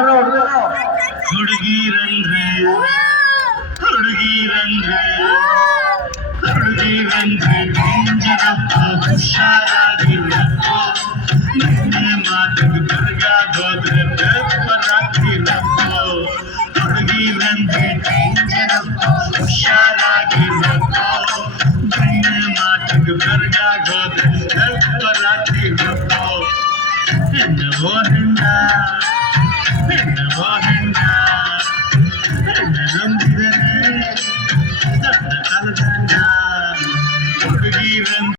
ಹುಡುಗಿರಂದ್ರೆ ಹುಡುಗಿರಂದ್ರೆ ಹುಡುಗಿರಂದ್ರೆ ಡೇಂಜರಪ್ಪ, ಹುಷಾರಾಗಿರಪ್ಪ. ನಿನ್ನೆ ಮಾತಿಗೆ ಕರಗಾಗೋದ್ರೆ ಬೆಪ್ಪರಾಗ್ತಿರಪ್ಪ. ಹುಡುಗಿರಂದ್ರೆ ಡೇಂಜರಪ್ಪ, ಹುಷಾರಾಗಿರಪ್ಪ. ನಿನ್ನೆ ಮಾತಿಗೆ ಕರಗಾಗೋದ್ರೆ ಬೆಪ್ಪರಾಗ್ತಿರಪ್ಪ. ಹೆಣ್ಣವೋ ಹೆಣ್ಣ ಹೆಣ್ಣವೋ ಹೆಣ್ಣ